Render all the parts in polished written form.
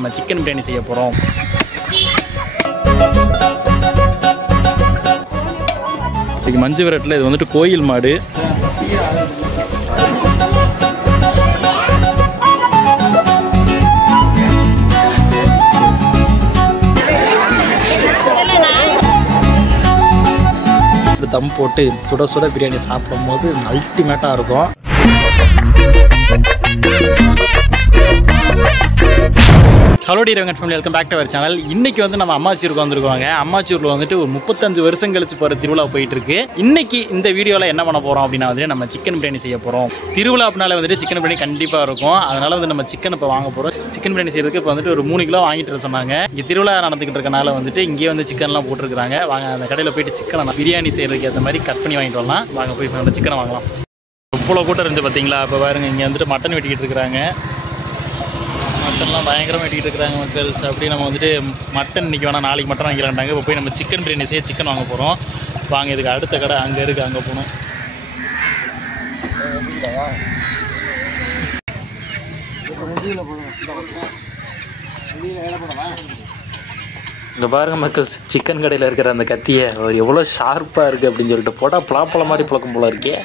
நம்ம சிக்கன் பிரியாணி செய்ய போகிறோம். இதுக்கு மஞ்சு விரட்டில் இது வந்துட்டு கோயில் மாடு. தம் போட்டு சுட சுட பிரியாணி சாப்பிடும் போது அல்டிமேட்டாக இருக்கும். Hello dear family, welcome back to our channel. இன்னைக்கு வந்து நம்ம அம்மாச்சூருக்கு வந்திருக்காங்க. அம்மாச்சூரில் வந்துட்டு ஒரு 35 வருஷம் கழிச்சு போகிற திருவிழா போயிட்டு இருக்கு. இன்னைக்கு இந்த வீடியோவில் என்ன பண்ண போகிறோம் அப்படின்னா வந்து நம்ம சிக்கன் பிரியாணி செய்ய போகிறோம். திருவிழா அப்படினால வந்துட்டு சிக்கன் பிரியாணி கண்டிப்பாக இருக்கும். அதனால வந்து நம்ம சிக்கன் இப்போ வாங்க போகிறோம். சிக்கன் பிரியாணி செய்யறதுக்கு இப்போ வந்துட்டு ஒரு 3 கிலோ வாங்கிட்டு சொன்னாங்க. இங்கே திருவிழா நடந்துக்கிட்டு இருக்கனால வந்துட்டு இங்கேயே வந்து சிக்கன்லாம் போட்டுருக்காங்க. வாங்க அந்த கடையில் போயிட்டு சிக்கனை பிரியாணி செய்யறதுக்கு ஏற்ற மாதிரி கட் பண்ணி வாங்கிட்டு வரலாம். வாங்க போய் நம்ம சிக்கனை வாங்கலாம். இவ்வளோ கூட்டம் இருந்துச்சு பார்த்தீங்களா? இப்போ பாருங்க, இங்கே வந்துட்டு மட்டன் வெட்டிக்கிட்டு இருக்கிறாங்க. மட்டன்லாம் பயங்கரமாக வெட்டிக்கிட்டு இருக்கிறாங்க மக்கள்ஸ். அப்படி நம்ம வந்துட்டு மட்டன் இன்றைக்கி வேணால் நாளைக்கு மட்டன் வாங்கிக்கலான்ட்டாங்க. இப்போ போய் நம்ம சிக்கன் பிரியாணி செய்ய சிக்கன் வாங்க போகிறோம். வாங்க, இதுக்கு அடுத்த கடை அங்கே இருக்குது, அங்கே போகணும். இங்கே பாருங்க மக்கள்ஸ், சிக்கன் கடையில் இருக்கிற அந்த கத்தியை அவர் எவ்வளோ ஷார்ப்பாக இருக்குது அப்படின்னு சொல்லிட்டு போட்டால் பலாப்பழம் மாதிரி புழக்கம் போல இருக்கே.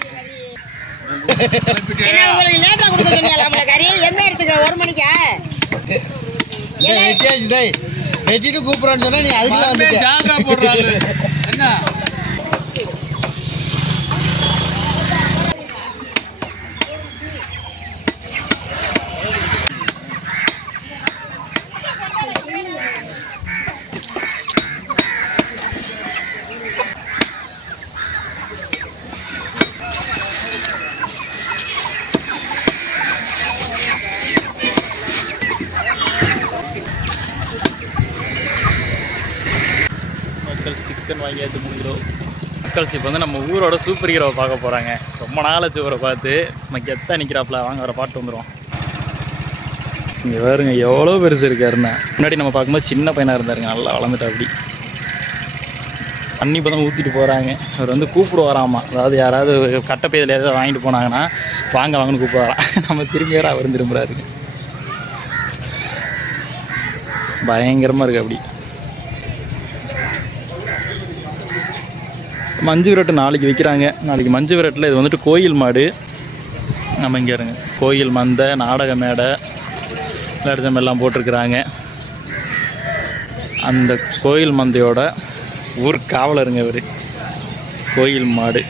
கூப்பிடுறான்னு சொன்னா நீ அதுக்குள்ள வந்துட்டு என்ன சிக்கன் வாங்கியாச்சு 3 கிலோ. மக்கள்ஸ் இப்போ வந்து நம்ம ஊரோட சூப்பர் ஹீரோவை பார்க்க போகிறாங்க. ரொம்ப நாளாச்சு ஊரை பார்த்து. சும்மா கெத்தாக நிற்கிறாப்புல. வாங்க வர பாட்டு வந்துடும். இங்கே பாருங்க எவ்வளோ பெருசு இருக்காருன்னா. முன்னாடி நம்ம பார்க்கும்போது சின்ன பையனாக இருந்தாருங்க, நல்லா வளர்ந்துட்டா. அப்படி தண்ணி இப்போ தான் ஊற்றிட்டு போகிறாங்க. அவர் வந்து கூப்பிடுவாராமா. அதாவது யாராவது கட்டப்பையில் ஏதாவது வாங்கிட்டு போனாங்கன்னா வாங்க வாங்கன்னு கூப்பிடுவாராம். நம்ம திரும்பி வேறு அவர் திரும்புகிறாருங்க. பயங்கரமாக இருக்குது. அப்படி மஞ்சு விரட்டு நாளைக்கு வைக்கிறாங்க. நாளைக்கு மஞ்சு விரட்டில் இது வந்துட்டு கோயில் மாடு. நம்ம இங்கே இருங்க, கோயில் மந்தை, நாடக மேடை, லட்சம் எல்லாம் போட்டிருக்கிறாங்க. அந்த கோயில் மந்தையோட ஊர் காவலருங்க இவர். கோயில் மாடு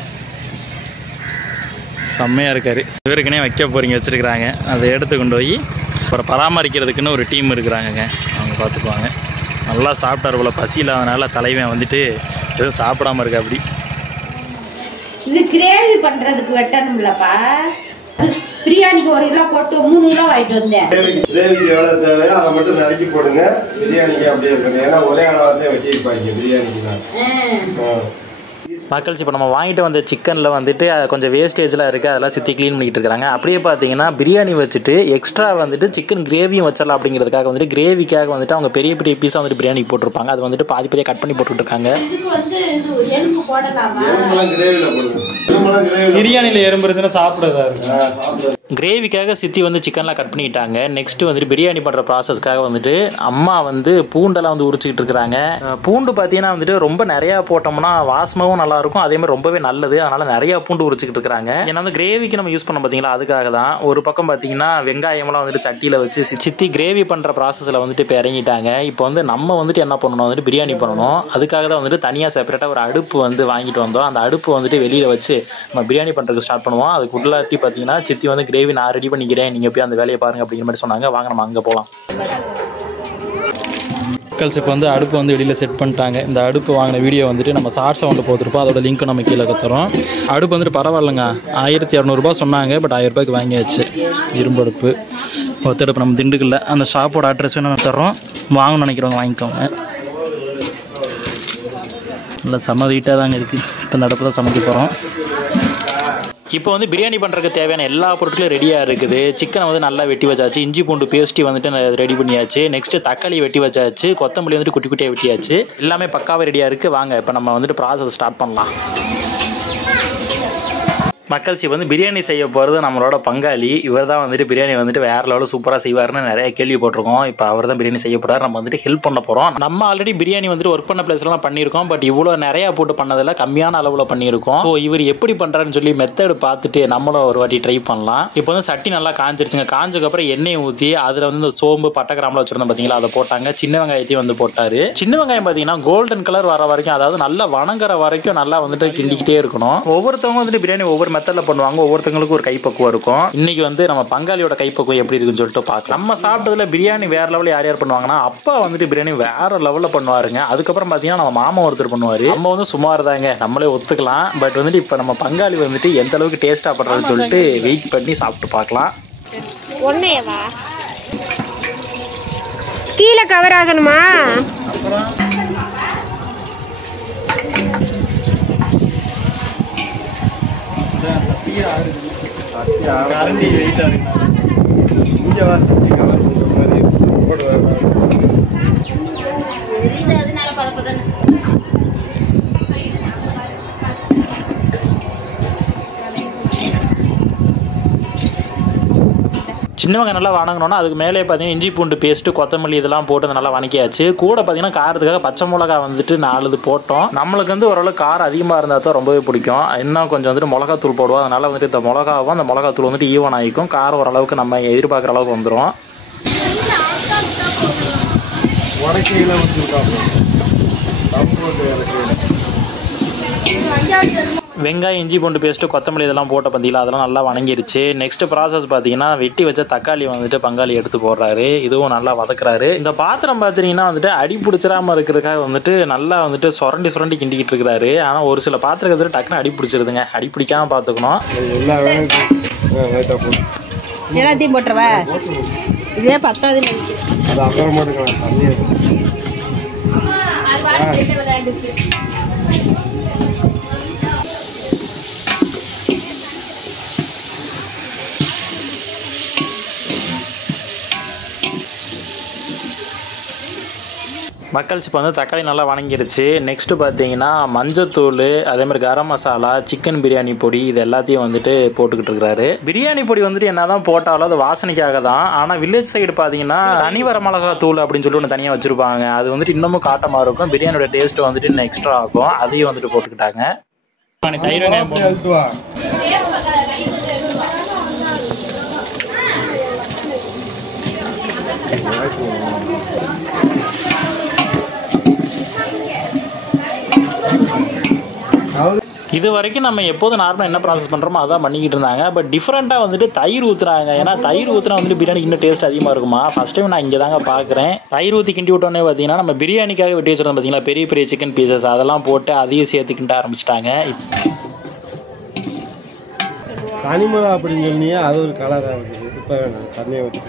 செம்மையாக இருக்கார். இவருக்குனே வைக்க போகிறீங்க வச்சுருக்குறாங்க. அதை எடுத்து கொண்டு போய் அப்புறம் பராமரிக்கிறதுக்குன்னு ஒரு டீம் இருக்கிறாங்கங்க. அவங்க பார்த்துக்குவாங்க. நல்லா சாப்பிட்டார் போல. பசி இல்லாதனால தலைவன் வந்துட்டு எதுவும் சாப்பிடாம இருக்கா. அப்படி இது கிரேவி பண்றதுக்கு வெட்டணும்லப்பா. பிரியாணிக்கு 1 கிலோ போட்டு 3 கிலோ வாங்கிட்டு வந்தேன். கிரேவிக்கு எவ்வளவு தேவையோ அதை மட்டும் நறுக்கி போடுங்க. பிரியாணிக்கு அப்படியே இருக்கணும். ஏன்னா ஒரே அளவு வந்து வெட்டியிருப்பாங்க பிரியாணிக்கு. மக்கள்ஸ் இப்போ நம்ம வாங்கிட்டு வந்த சிக்கனில் வந்துட்டு கொஞ்சம் வேஸ்டேஜ்லாம் இருக்குது. அதெல்லாம் சித்தி க்ளீன் பண்ணிக்கிட்டு இருக்காங்க. அப்படியே பார்த்தீங்கன்னா பிரியாணி வச்சுட்டு எக்ஸ்ட்ரா வந்துட்டு சிக்கன் கிரேவியும் வச்சிடலாம் அப்படிங்கிறதுக்காக வந்துட்டு கிரேவிக்காக வந்துட்டு அவங்க பெரிய பெரிய பீஸாக வந்துட்டு பிரியாணி போட்டிருப்பாங்க. அது வந்துட்டு பாதி பாதியாக கட் பண்ணி போட்டுக்கிட்டு இருக்காங்க. பிரியாணியில் எறும்பு இருந்துச்சுன்னா சாப்பிடுறதா இருக்கு. கிரேவிக்காக சித்தி வந்து சிக்கன்லாம் கட் பண்ணிக்கிட்டாங்க. நெக்ஸ்ட்டு வந்துட்டு பிரியாணி பண்ணுற ப்ராசஸ்க்காக வந்துட்டு அம்மா வந்து பூண்டெல்லாம் வந்து உரிச்சிக்கிட்டு இருக்கிறாங்க. பூண்டு பார்த்தீங்கன்னா வந்துட்டு ரொம்ப நிறையா போட்டோம்னா வாசமாகவும் நல்லாயிருக்கும், அதே மாதிரி ரொம்பவே நல்லது. அதனால் நிறையா பூண்டு உரிச்சிக்கிட்டு இருக்கிறாங்க. ஏன்னா வந்து கிரேவிக்கு நம்ம யூஸ் பண்ண பார்த்தீங்களா, அதுக்காக தான். ஒரு பக்கம் பார்த்தீங்கன்னா வெங்காயம்லாம் வந்துட்டு சட்டியில் வச்சு சித்தி கிரேவி பண்ணுற ப்ராசஸில் வந்துட்டு இப்போ இறங்கிட்டாங்க. இப்போ வந்து நம்ம வந்துட்டு என்ன பண்ணணும், வந்துட்டு பிரியாணி பண்ணணும். அதுக்காக தான் வந்துட்டு தனியாக செப்பரேட்டாக ஒரு அடுப்பு வந்து வாங்கிட்டு வந்தோம். அந்த அடுப்பு வந்துட்டு வெளியில் வச்சு நம்ம பிரியாணி பண்ணுறதுக்கு ஸ்டார்ட் பண்ணுவோம். அதுக்கு உள்ளாட்டி பார்த்தீங்கன்னா சித்தி வந்து கிரேவி நான் ரெடி பண்ணிக்கிறேன், நீங்கள் போய் அந்த வேலையை பாருங்கள் அப்படிங்கிற மாதிரி சொன்னாங்க. வாங்க நம்ம அங்கே போகலாம். மக்கள்ஸ் இப்போ வந்து அடுப்பு வந்து வெளியில் செட் பண்ணிட்டாங்க. இந்த அடுப்பு வாங்கின வீடியோ வந்துட்டு நம்ம ஷார்ட்ஸை வந்து போட்டுருப்போம். அதோட லிங்க் நம்ம கீழே தரோம். அடுப்பு வந்துட்டு பரவாயில்லைங்க, 1200 சொன்னாங்க. பட் 1000 ரூபாய்க்கு வாங்கியாச்சு. இரும்பு அடுப்பு ஒத்தடுப்பு. நம்ம திண்டுக்கல்ல அந்த ஷாப்போட அட்ரஸ் வேணும் நம்ம தரோம். வாங்கணும்னு நினைக்கிறவங்க வாங்கிக்கோங்க. நல்லா செம்ம வெயிட்டாக தாங்க இருக்குது. இப்போ இந்த அடுப்பு தான் சமைக்க போகிறோம். இப்போ வந்து பிரியாணி பண்ணுறதுக்கு தேவையான எல்லா பொருட்களும் ரெடியாக இருக்குது. சிக்கனை வந்து நல்லா வெட்டி வச்சாச்சு. இஞ்சி பூண்டு பேஸ்ட்டு வந்துட்டு ரெடி பண்ணியாச்சு. நெக்ஸ்ட்டு தக்காளி வெட்டி வச்சாச்சு. கொத்தமல்லி வந்துட்டு குட்டி குட்டியாக வெட்டியாச்சு. எல்லாமே பக்காவே ரெடியாக இருக்குது. வாங்க இப்போ நம்ம வந்துட்டு ப்ராசஸ் ஸ்டார்ட் பண்ணலாம். மக்கள் இப்போ வந்து பிரியாணி செய்ய போகிறது நம்மளோட பங்காளி. இவர் தான் வந்துட்டு பிரியாணி வந்துட்டு வேறு லெவலில் சூப்பராக செய்வார்னு நிறைய கேள்விப்பட்டிருக்கோம். இப்போ அவர் தான் பிரியாணி செய்ய போகிறார். நம்ம வந்துட்டு ஹெல்ப் பண்ண போகிறோம். நம்ம ஆல்ரெடி பிரியாணி வந்துட்டு ஒர்க் பண்ண பிளேஸ்லாம் பண்ணியிருக்கோம். பட் இவ்வளோ நிறையா போட்டு பண்ணதில்ல, கம்மியான அளவில் பண்ணியிருக்கோம். ஸோ இவர் எப்படி பண்ணுறாருன்னு சொல்லி மெத்தடு பார்த்துட்டு நம்மளும் ஒரு வாட்டி ட்ரை பண்ணலாம். இப்போ வந்து சட்டி நல்லா காஞ்சிருச்சுங்க. காஞ்சதுக்கப்புறம் எண்ணெய் ஊற்றி அதில் வந்து இந்த சோம்பு பட்டை கிராம்பெலாம் வச்சுருந்தோம் பார்த்தீங்களா, அதை போட்டாங்க. சின்ன வெங்காயத்தையும் வந்து போட்டார். சின்ன வெங்காயம் பார்த்தீங்கன்னா கோல்டன் கலர் வர வரைக்கும், அதாவது நல்லா வணங்குற வரைக்கும் நல்லா வந்துட்டு கிண்டிக்கிட்டே இருக்கணும். ஒவ்வொருத்தவங்க வந்துட்டு பிரியாணி ஒவ்வொரு மெத்தடில் பண்ணுவாங்க. ஒவ்வொருத்தவங்களுக்கு ஒரு கைப்பக்குவம் இருக்கும். இன்னைக்கு வந்து நம்ம பங்காளியோட கைப்பக்குவம் எப்படி இருக்குன்னு சொல்லிட்டு பார்க்கலாம். நம்ம சாப்பிட்டதுல பிரியாணி வேற லெவலில் யார் யார் பண்ணுவாங்கன்னா, அப்பா வந்துட்டு பிரியாணி வேற லெவலில் பண்ணுவாருங்க. அதுக்கப்புறம் பார்த்தீங்கன்னா நம்ம மாமா ஒருத்தர் பண்ணுவார். நம்ம வந்து சுமார் தாங்க, நம்மளே ஒத்துக்கலாம். பட் வந்துட்டு இப்போ நம்ம பங்காளி வந்துட்டு எந்த அளவுக்கு டேஸ்ட்டாக பண்ணுறதுன்னு சொல்லிட்டு வெயிட் பண்ணி சாப்பிட்டு பார்க்கலாம். ஒன்னையவா கீழே கவர் ஆகணுமா? சின்ன வெங்காயம் நல்லா வணங்கணும்னா அதுக்கு மேலே பார்த்தீங்கன்னா இஞ்சி பூண்டு பேஸ்ட்டு கொத்தமல்லி இதெல்லாம் போட்டு நல்லா வணக்கியாச்சு. கூட பார்த்தீங்கன்னா காரத்துக்காக பச்சை மிளகா வந்துட்டு 4 போட்டோம். நம்மளுக்கு வந்து ஓரளவு காரம் அதிகமாக இருந்தால் தான் ரொம்பவே பிடிக்கும். இன்னும் கொஞ்சம் வந்துட்டு மிளகாத்தூள் போடுவோம். அதனால் வந்துட்டு இந்த மிளகாவும் அந்த மிளகாத்தூள் வந்துட்டு ஈவன் ஆகிக்கும். காரம் ஓரளவுக்கு நம்ம எதிர்பார்க்குற அளவுக்கு வந்துடும். வெங்காயம் இஞ்சி பூண்டு பேஸ்ட்டு கொத்தமல்லி இதெல்லாம் போட்ட பார்த்தீங்களா, அதெல்லாம் நல்லா வணங்கிருச்சு. நெக்ஸ்ட் ப்ராசஸ் பார்த்தீங்கன்னா வெட்டி வச்ச தக்காளி வந்துட்டு பங்காளி எடுத்து போடுறாரு. இதுவும் நல்லா வதக்குறாரு. இந்த பாத்திரம் பார்த்தீங்கன்னா வந்துட்டு அடி பிடிச்சிடாமல் இருக்கிறதுக்காக வந்துட்டு நல்லா வந்துட்டு சுரண்டி கிண்டிக்கிட்டு இருக்கிறாரு. ஆனால் ஒரு சில பாத்திரம் வந்துட்டு டக்குன்னு அடி பிடிச்சிருதுங்க. அடி பிடிக்காம பார்த்துக்கணும். எல்லாத்தையும் போட்டுருவா, இதே 10வது மக்கள் இப்போ வந்து தக்காளி நல்லா வணங்கிருச்சு. நெக்ஸ்ட்டு பார்த்தீங்கன்னா மஞ்சத்தூள், அதே மாதிரி கரம் மசாலா, சிக்கன் பிரியாணி பொடி இது எல்லாத்தையும் வந்துட்டு போட்டுக்கிட்டு இருக்கிறாரு. பிரியாணி பொடி வந்துட்டு என்ன தான் போட்டாலும் அது வாசனைக்காக தான். ஆனால் வில்லேஜ் சைடு பார்த்தீங்கன்னா தனி வர மிளகா தூள் அப்படின்னு சொல்லி ஒன்று தனியாக வச்சுருப்பாங்க. அது வந்துட்டு இன்னமும் காட்டமாக இருக்கும். பிரியாணியோட டேஸ்ட் வந்துட்டு இன்னும் எக்ஸ்ட்ரா ஆகும். அதையும் வந்துட்டு போட்டுக்கிட்டாங்க. தயிர் வெங்காயம் இது வரைக்கும் நம்ம எப்போதும் நார்மலாக என்ன ப்ராசஸ் பண்ணுறோமோ அதான் பண்ணிக்கிட்டு இருந்தாங்க. பட் டிஃப்ரெண்ட்டாக வந்துட்டு தயிர் ஊற்றுறாங்க. ஏன்னா தயிர் ஊற்றினா வந்துட்டு பிரியாணி இன்னும் டேஸ்ட் அதிகமாக இருக்குமா. ஃபஸ்ட் டைம் நான் இங்கே தாங்க பார்க்குறேன். தயிர் ஊற்றி கிண்டி விட்டோன்னே பார்த்தீங்கன்னா நம்ம பிரியாணிக்காக வெட்டி வச்சுருந்தோம் பார்த்தீங்களா, பெரிய பெரிய சிக்கன் பீசஸ் அதெல்லாம் போட்டு அதையும் சேர்த்து கிண்ட ஆரம்பிச்சிட்டாங்க. தனிமலை அப்படின்னு சொன்னீங்க, அது ஒரு கலராக இருக்குது. இப்போ வேணாம், தண்ணியை ஊற்றி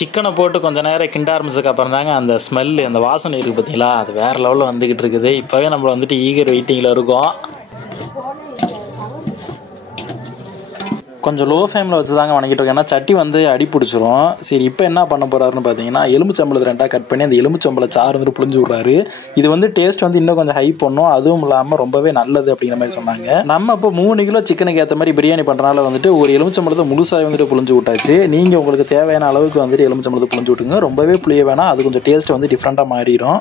சிக்கனை போட்டு கொஞ்சம் நேரம் கிண்ட ஆரம்பிச்சதுக்கு அப்புறம் தாங்க அந்த ஸ்மெல், அந்த வாசனை இருக்குது பார்த்தீங்களா, அது வேறு லெவலில் வந்துக்கிட்டு இருக்குது. இப்போவே நம்மளை வந்துட்டு ஈகர் வெயிட்டிங்கில் இருக்கோம். கொஞ்சம் லோ ஃப்ளேமில் வச்சு தாங்க வணங்கிட்டு இருக்கேன். ஏன்னா சட்டி வந்து அடி பிடிச்சிரும். சரி இப்போ என்ன பண்ண போகிறாருன்னு பார்த்தீங்கன்னா எலுமிச்சம்பளத்தை 2ஆக கட் பண்ணி அந்த எலுமிச்சம்பள சாறு வந்துட்டு புளிஞ்சு விட்றாரு. இது வந்து டேஸ்ட் வந்து இன்னும் கொஞ்சம் ஹை பண்ணும். அதுவும் இல்லாமல் ரொம்பவே நல்லது அப்படிங்கிற மாதிரி சொன்னாங்க. நம்ம இப்போ 3 கிலோ சிக்கனுக்கு ஏற்ற மாதிரி பிரியாணி பண்ணுறனால வந்துட்டு ஒரு எலுமிச்சம்பளத்தை முழுசாக வந்துட்டு புளிஞ்சு விட்டாச்சு. நீங்கள் உங்களுக்கு தேவையான அளவுக்கு வந்துட்டு எலுமிச்சம்பளத்தை புளிஞ்சு விட்டுங்க. ரொம்பவே புளிய வேணாம், அது கொஞ்சம் டேஸ்ட் வந்து டிஃப்ரெண்ட்டாக மாறிடும்.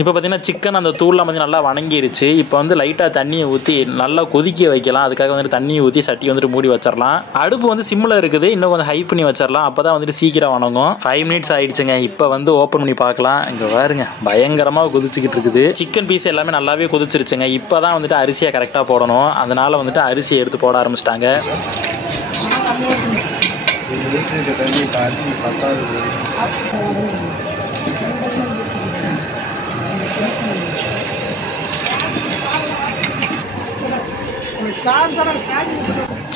இப்போ பார்த்தீங்கன்னா சிக்கன் அந்த தூள்லாம் வந்து நல்லா வணங்கிருச்சு. இப்போ வந்து லைட்டாக தண்ணியை ஊற்றி நல்லா கொதிக்க வைக்கலாம். அதுக்காக வந்துட்டு தண்ணியை ஊற்றி சட்டி வந்துட்டு மூடி வச்சிடலாம். அடுப்பு வந்து சிம்மில் இருக்குது, இன்னும் கொஞ்சம் ஹை பண்ணி வச்சிடலாம். அப்போ தான் வந்துட்டு சீக்கிரம் வணங்கும். 5 மினிட்ஸ் ஆயிடுச்சுங்க. இப்போ வந்து ஓப்பன் பண்ணி பார்க்கலாம். இங்கே பாருங்க பயங்கரமாக கொதிச்சுக்கிட்டு இருக்குது. சிக்கன் பீஸ் எல்லாமே நல்லாவே கொதிச்சிருச்சுங்க. இப்போ தான் வந்துட்டு அரிசியை கரெக்டாக போடணும். அதனால் வந்துட்டு அரிசியை எடுத்து போட ஆரம்பிச்சிட்டாங்க.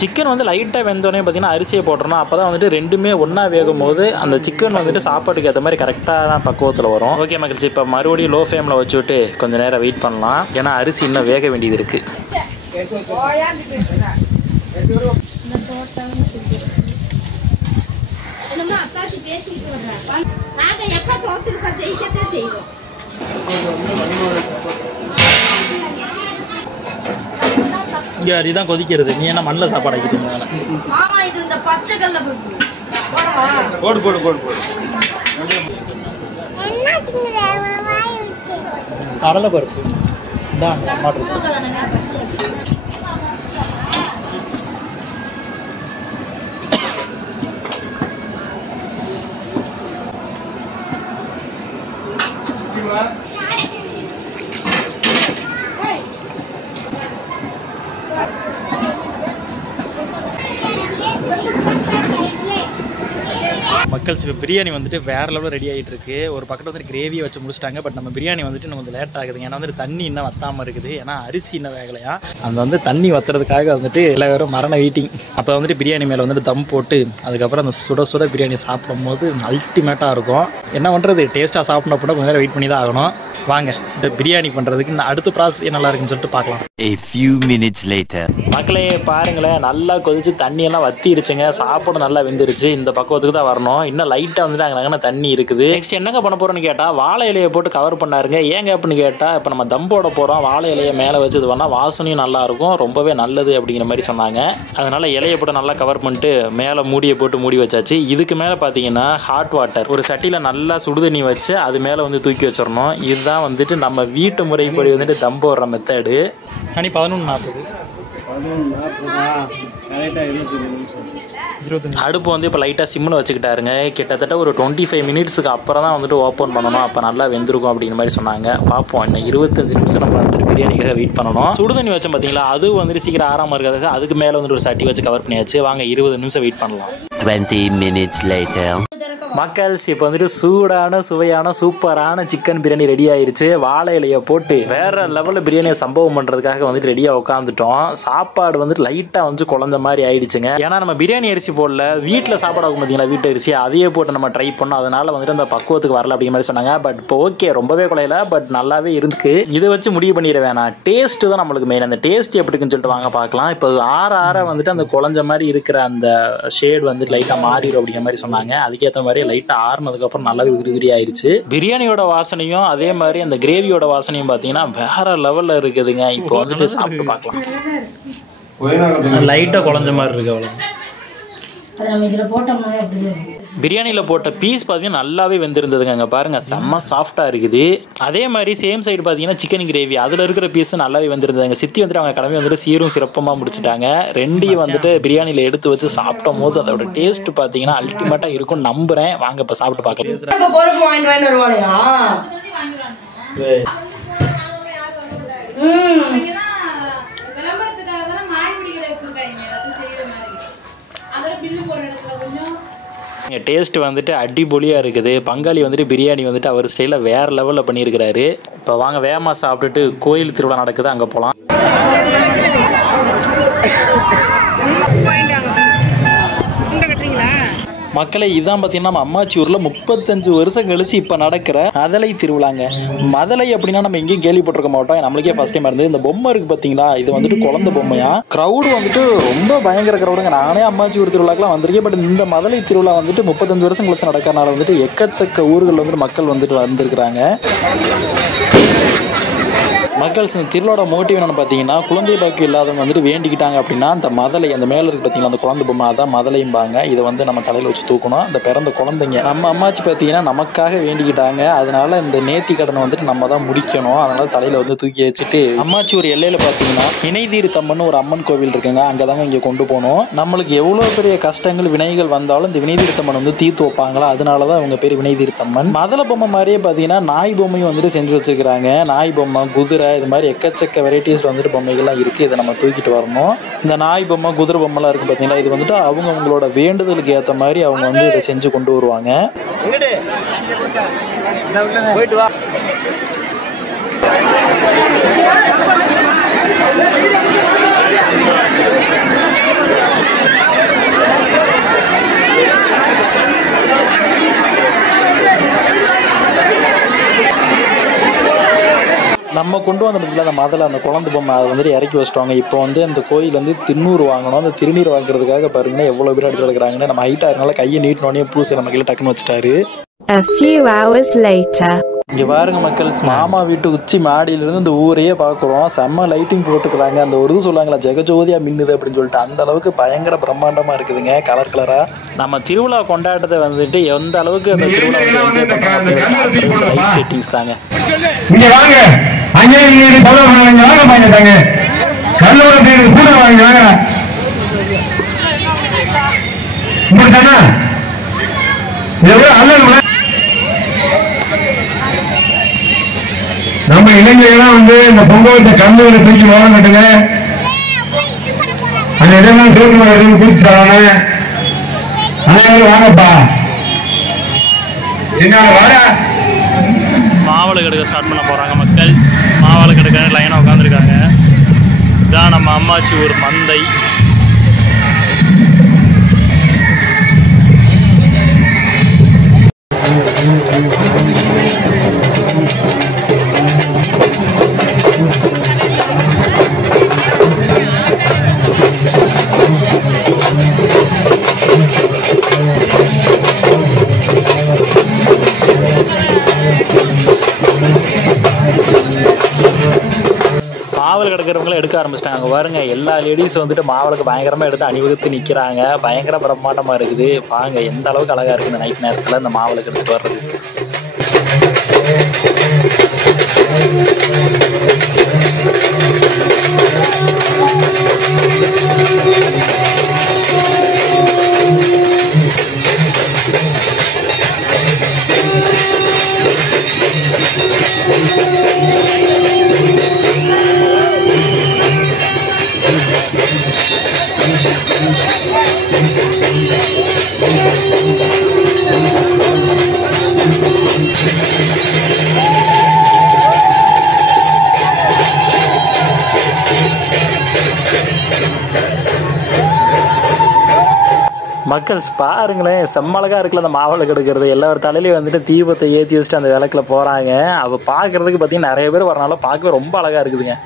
சிக்கன் வந்து லைட்டாக வெந்தோடனே பார்த்தீங்கன்னா அரிசியை போட்டுறணும். அப்போ தான் வந்துட்டு ரெண்டுமே ஒன்றா வேகும் போது அந்த சிக்கன் வந்துட்டு சாப்பாட்டுக்கு ஏற்ற மாதிரி கரெக்டான பக்குவத்தில் வரும். ஓகே மக்கள்ஸ், இப்போ மறுபடியும் லோ ஃப்ளேமில் வச்சுவிட்டு கொஞ்சம் நேரம் வெயிட் பண்ணலாம். ஏன்னா அரிசி இன்னும் வேக வேண்டியது இருக்குது. என்னமோ அத்தாச்சி பேசிட்டு வர்றேன். நாங்க எப்ப தோத்துருக்கா ஜெயிக்கத்தான் செய்வோம். இங்கே அரிதான் கொதிக்கிறது. நீ என்ன மண்ணில் சாப்பாடு ஆக்கிட்டீங்க? ஆமா, இது இந்த பச்சை கல்ல போடு போடு போடு போடு. கடலை பருப்பு மக்கள் இப்போ பிரியாணி வந்துட்டு வேறு லெவலில் ரெடி ஆகிட்டு இருக்கு. ஒரு பக்கத்தில் வந்துட்டு கிரேவியை வச்சு முடிச்சிட்டாங்க. பட் நம்ம பிரியாணி வந்துட்டு இன்னும் கொஞ்சம் லேட் ஆகுதுங்க. ஏன்னா வந்துட்டு தண்ணி இன்னும் வத்தாமல் இருக்குது. ஏன்னா அரிசி இன்னும் வேகலையா. அந்த வந்து தண்ணி வத்துறதுக்காக வந்துட்டு எல்லாரும் மரண வெயிட்டிங். அப்போ வந்துட்டு பிரியாணி மேலே வந்துட்டு தம் போட்டு அதுக்கப்புறம் அந்த சுட சுட பிரியாணி சாப்பிடும் போது அல்டிமேட்டாக இருக்கும். என்ன பண்ணுறது, டேஸ்ட்டாக சாப்பிட்ணும் அப்படின்னா கொஞ்சம் நேரம் வெயிட் பண்ணி தான் ஆகணும். வாங்க இந்த பிரியாணி பண்ணுறதுக்கு இந்த அடுத்த ப்ராசஸ் நல்லா இருக்குன்னு சொல்லிட்டு பார்க்கலாம். A few minutes later. மக்களே பாருங்களேன், நல்லா கொதிச்சு தண்ணியெல்லாம் வத்திருச்சுங்க. சாப்பாடு நல்லா வெந்துருச்சு. இந்த பக்குவத்துக்கு தான் வரணும். இன்னும் லைட்டாக வந்துட்டு அங்கே தண்ணி இருக்குது. நெக்ஸ்ட் என்னங்க பண்ண போகிறோன்னு கேட்டால் வாழை இலையை போட்டு கவர் பண்ணாருங்க. ஏங்க அப்படின்னு கேட்டால், இப்போ நம்ம தம் போட போகிறோம், வாழை இலையை மேலே வச்சு இது பண்ணால் வாசனையும் நல்லாயிருக்கும், ரொம்பவே நல்லது அப்படிங்கிற மாதிரி சொன்னாங்க. அதனால் இலையை போட்டு நல்லா கவர் பண்ணிட்டு மேலே மூடியை போட்டு மூடி வச்சாச்சு. இதுக்கு மேலே பார்த்தீங்கன்னா ஹாட் வாட்டர் ஒரு சட்டியில் நல்லா சுடுதண்ணி வச்சு அது மேலே வந்து தூக்கி வச்சிடணும். இதுதான் வந்துட்டு நம்ம வீட்டு முறைப்படி வந்துட்டு தம் போடுற மெத்தடு. மணி 11:40. அடுப்பு வந்து இப்போ லைட்டாக சிம்மில் வச்சுக்கிட்டாருங்க. கிட்டத்தட்ட ஒரு 25 மினிட்ஸுக்கு அப்புறம் தான் வந்துட்டு ஓப்பன் பண்ணணும். அப்போ நல்லா வெந்திருக்கும் அப்படிங்கிற மாதிரி சொன்னாங்க. பார்ப்போம், இன்னும் 25 நிமிஷம் நம்ம வந்துட்டு பிரியாணிக்காக வெயிட் பண்ணணும். சுடுதண்ணி வச்சோம் பார்த்தீங்களா, அது வந்துட்டு சீக்கிரம் ஆறாமல் இருக்கிறதுக்கு அதுக்கு மேலே வந்துட்டு ஒரு சட்டி வச்சு கவர் பண்ணியாச்சு. வாங்க 20 நிமிஷம் வெயிட் பண்ணலாம். 20 minutes later. மக்கள்ஸ் இப்போ வந்துட்டு சூடான சுவையான சூப்பரான சிக்கன் பிரியாணி ரெடி ஆயிருச்சு. வாழை இலையை போட்டு வேற லெவலில் பிரியாணியை சம்பவம் பண்ணுறதுக்காக வந்துட்டு ரெடியாக உட்காந்துட்டோம். சாப்பாடு வந்துட்டு லைட்டாக வந்து குழந்த மாதிரி ஆயிடுச்சுங்க. ஏன்னா நம்ம பிரியாணி அரிசி போடல, வீட்டில் சாப்பாடு ஆகும் பார்த்தீங்களா, வீட்டு அரிசி அதையே போட்டு நம்ம ட்ரை பண்ணோம். அதனால வந்துட்டு அந்த பக்குவத்துக்கு வரல அப்படிங்கிற மாதிரி சொன்னாங்க. பட் இப்போ ஓகே, ரொம்பவே குறையல, பட் நல்லாவே இருக்கு. இதை வச்சு முடிவு பண்ணிட வேணாம், டேஸ்ட் தான் நம்மளுக்கு மெயின். அந்த டேஸ்ட் எப்படி இருக்குன்னு சொல்லிட்டு வாங்க பார்க்கலாம். இப்போ ஆற வந்துட்டு அந்த குழஞ்ச மாதிரி இருக்கிற அந்த ஷேட் வந்துட்டு லைட்டாக மாறிடும் அப்படிங்கிற மாதிரி சொன்னாங்க. அதுக்கேற்ற மாதிரி லைட்டா ஆறுனதுக்கு அப்புறம் நல்லாவே உதிரி ஆயிருச்சு. பிரியாணியோட வாசனையும் அதே மாதிரி அந்த கிரேவியோட வாசனையும் பாத்தீங்கன்னா வேற லெவல்ல இருக்குதுங்க. இப்போ வந்துட்டு சாப்பிட்டு பார்க்கலாம். லைட்டா குழஞ்ச மாதிரி இருக்கு. அவ்வளவு பிரியாணியில் போட்ட பீஸ் பார்த்தீங்கன்னா நல்லாவே வெந்திருந்ததுங்க. அங்கே பாருங்கள், செம்ம சாஃப்டாக இருக்குது. அதே மாதிரி சேம் சைடு பார்த்தீங்கன்னா சிக்கன் கிரேவி அதில் இருக்கிற பீஸும் நல்லாவே வெந்திருந்ததுங்க. சித்தி வந்துட்டு அவங்க கடமை வந்துட்டு சீரும் சிறப்பமாக முடிச்சுட்டாங்க. ரெண்டையும் வந்துட்டு பிரியாணியில் எடுத்து வச்சு சாப்பிடும் போது அதோட டேஸ்ட் பார்த்தீங்கன்னா அல்டிமேட்டாக இருக்கும் நம்புகிறேன். வாங்க இப்போ சாப்பிட்டு பார்க்கலாம். டேஸ்ட் வந்துட்டு அடிபொலியாக இருக்குது. பங்காளி வந்துட்டு பிரியாணி வந்துட்டு அவர் ஸ்டைலில் வேறு லெவலில் பண்ணியிருக்கிறாரு. இப்போ வாங்க வேகமாக சாப்பிட்டுட்டு கோயில் திருவிழா நடக்குது, அங்கே போகலாம். மக்களை இதுதான் பார்த்தீங்கன்னா நம்ம அம்மாச்சியூரில் 35 வருஷம் கழிச்சு இப்போ நடக்கிற மதலை திருவிழாங்க. மதலை அப்படின்னா நம்ம எங்கேயும் கேள்விப்பட்டிருக்க மாட்டோம், நம்மளுக்கே ஃபர்ஸ்ட் டைம் இருந்தது. இந்த பொம்மை இருக்கு பார்த்தீங்களா, இது வந்துட்டு குழந்தை பொம்மையா. க்ரௌடு வந்துட்டு ரொம்ப பயங்கர க்ரௌடுங்க. நானே அம்மாச்சியூர் திருவிழாக்கெல்லாம் வந்திருக்கேன். பட் இந்த மதலை திருவிழா வந்துட்டு 35 வருஷம் கழிச்சு நடக்கிறனால வந்துட்டு எக்கச்சக்க ஊர்கள் வந்துட்டு மக்கள் வந்துட்டு வந்திருக்கிறாங்க. மக்கள்ஸ் இந்த திருவிழாவோட மோட்டிவ் என்னன்னு பார்த்தீங்கன்னா, குழந்தை பாக்கியம் இல்லாதவங்க வந்துட்டு வேண்டிக்கிட்டாங்க அப்படின்னா அந்த மதலை, அந்த மேலே இருக்கு பார்த்தீங்களா அந்த குழந்தை பொம்மை, அதான் மதலைம்பாங்க. இதை வந்து நம்ம தலையில் வச்சு தூக்கணும். அந்த பிறந்த குழந்தைங்க நம்ம அம்மாச்சி பார்த்தீங்கன்னா நமக்காக வேண்டிக்கிட்டாங்க. அதனால இந்த நேர்த்தி கடனை வந்துட்டு நம்ம தான் முடிக்கணும். அதனால தலையில் வந்து தூக்கி வச்சுட்டு அம்மாச்சி ஒரு எல்லையில் பார்த்தீங்கன்னா இணைதீர்த்தம்மன் ஒரு அம்மன் கோவில் இருக்குங்க, அங்கே தாங்க இங்கே கொண்டு போகணும். நம்மளுக்கு எவ்வளோ பெரிய கஷ்டங்கள் வினைகள் வந்தாலும் இந்த வினைதீர்த்தம்மன் வந்து தீர்த்து வைப்பாங்களா, அதனால தான் அவங்க பேர் வினைதீர்த்தம்மன். மதலை பொம்மை மாதிரியே பார்த்தீங்கன்னா நாய் பொம்மையும் வந்துட்டு செஞ்சு வச்சுருக்கிறாங்க. நாய் பொம்மை, குதிரை, இது மாதிரி எக்கச்சக்க வெரைட்டிஸ் வந்துட்டு பொம்மைகள்லாம் இருக்குது. இதை நம்ம தூக்கிட்டு வரணும். இந்த நாய் பொம்மை, குதிரை பொம்மைலாம் இருக்குது பார்த்தீங்களா, இது வந்துட்டு அவங்களோட வேண்டுதலுக்கு ஏற்ற மாதிரி அவங்க வந்து இதை செஞ்சு கொண்டு வருவாங்க. போயிட்டு வா. நம்ம கொண்டு வந்த பற்றியில் அந்த முதல்ல அந்த குழந்தை பொம்மை அதை வந்துட்டு இறக்கி வச்சிட்டாங்க. இப்போ வந்து அந்த கோயில் வந்து திருநூறு வாங்கணும். அந்த திருநீர் வாங்குறதுக்காக பாருங்கன்னா எவ்வளோ பேர் அடிச்சு எடுக்கிறாங்கன்னு. நம்ம ஹைட்டாக இருக்கனால கையை நீட்டினோடனே பூசை நம்ம கையில் டக்குன்னு வச்சுட்டாரு. A few hours later. இங்கே பாருங்க மக்கள், மாமா வீட்டு உச்சி மாடியிலிருந்து இந்த ஊரையே பார்க்குறோம். செம்ம லைட்டிங் போட்டுக்கிறாங்க. அந்த ஒரு இது சொல்லுவாங்களா ஜெகஜோதியாக மின்னுது அப்படின்னு சொல்லிட்டு அந்த அளவுக்கு பயங்கர பிரம்மாண்டமாக இருக்குதுங்க, கலர் கலராக. நம்ம திருவிழா கொண்டாட்டத்தை வந்துட்டு எந்த அளவுக்கு அந்த திருவிழா லைட் செட்டிங்ஸ் தாங்க. இங்க வாங்க, அங்கே வாங்க கல்லூர கூட வாங்க நம்ம இளைஞர்கள்லாம் வந்து இந்த பொங்கல் வச்ச கல்லூரை தூக்கி ஓரம் கட்டுங்க. அந்த இதெல்லாம் தூக்கி கூப்பிட்டு தராங்க. அனைவரும் வாங்கப்பா. சின்ன வாட மாவளை கெடுக்க ஸ்டார்ட் பண்ண போகிறாங்க மக்கள். மாவளை கெடுக்க லைனாக உட்காந்துருக்காங்க. இதான் நம்ம அம்மாச்சி ஊர் மந்தை. மாவளை கிடக்கிறவங்களும் எடுக்க ஆரம்பிச்சிட்டாங்க. அங்கே பாருங்க, எல்லா லேடிஸ் வந்துட்டு மாவளுக்கு பயங்கரமாக எடுத்து அணிவகுத்து நிற்கிறாங்க. பயங்கர பிரம்மாண்டமாக இருக்குது. பாருங்க எந்த அளவுக்கு அழகாக இருக்குது நைட் நேரத்தில் இந்த மாவளுக்கு எடுத்துகிட்டு வர்றது. மக்கள் பாருங்களேன், செம்மழகா இருக்குல்ல அந்த மாவளை கெடுக்கிறது. எல்லாரும் தலையிலையும் வந்துட்டு தீபத்தை ஏற்றி வச்சுட்டு அந்த விளக்கில் போகிறாங்க. அவ பார்க்குறதுக்கு பார்த்தீங்கன்னா நிறைய பேர் வரனால பார்க்கவே ரொம்ப அழகாக இருக்குதுங்க.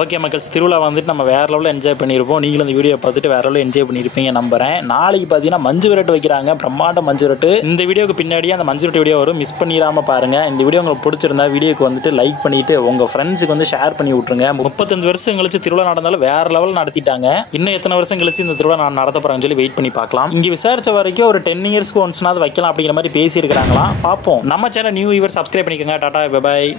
ஓகே மக்கள்ஸ், திருவிழா வந்துட்டு நம்ம வேறு லெவலில் என்ஜாய் பண்ணியிருப்போம். நீங்களும் இந்த வீடியோ பார்த்துட்டு வேறு லெவலில் என்ஜாய் பண்ணியிருப்பீங்க நம்புறேன். நாளைக்கு பார்த்தீங்கன்னா மஞ்சு விரட்டு வைக்கிறாங்க, பிரம்மாண்ட மஞ்சு விரட்டு. இந்த வீடியோக்கு பின்னாடியே அந்த மஞ்சு விரட்டு வீடியோ வரும், மிஸ் பண்ணிடாமல் பாருங்கள். இந்த வீடியோ உங்களுக்கு பிடிச்சிருந்தா வீடியோக்கு வந்துட்டு லைக் பண்ணிவிட்டு உங்கள் ஃப்ரெண்ட்ஸுக்கு வந்து ஷேர் பண்ணி விட்ருங்க. 35 வருஷம் கழிச்சு திருவிழா நடந்தாலும் வேறு லெவல் நடத்திட்டாங்க. இன்னும் எத்தனை வருஷம் கழிச்சு இந்த திருவிழா நான் நடத்த போகிறேன்னு சொல்லி வெயிட் பண்ணி பார்க்கலாம். இங்கே விசாரிச்ச வரைக்கும் ஒரு 10 இயர்ஸ்க்கு ஒன்ஸ்னாவது வைக்கலாம் அப்படிங்கிற மாதிரி பேசியிருக்கிறாங்களா. பார்ப்போம். நம்ம சேனல் நியூ வியூவர் சப்ஸ்கிரைப் பண்ணிக்கோங்க. Tata, bye bye.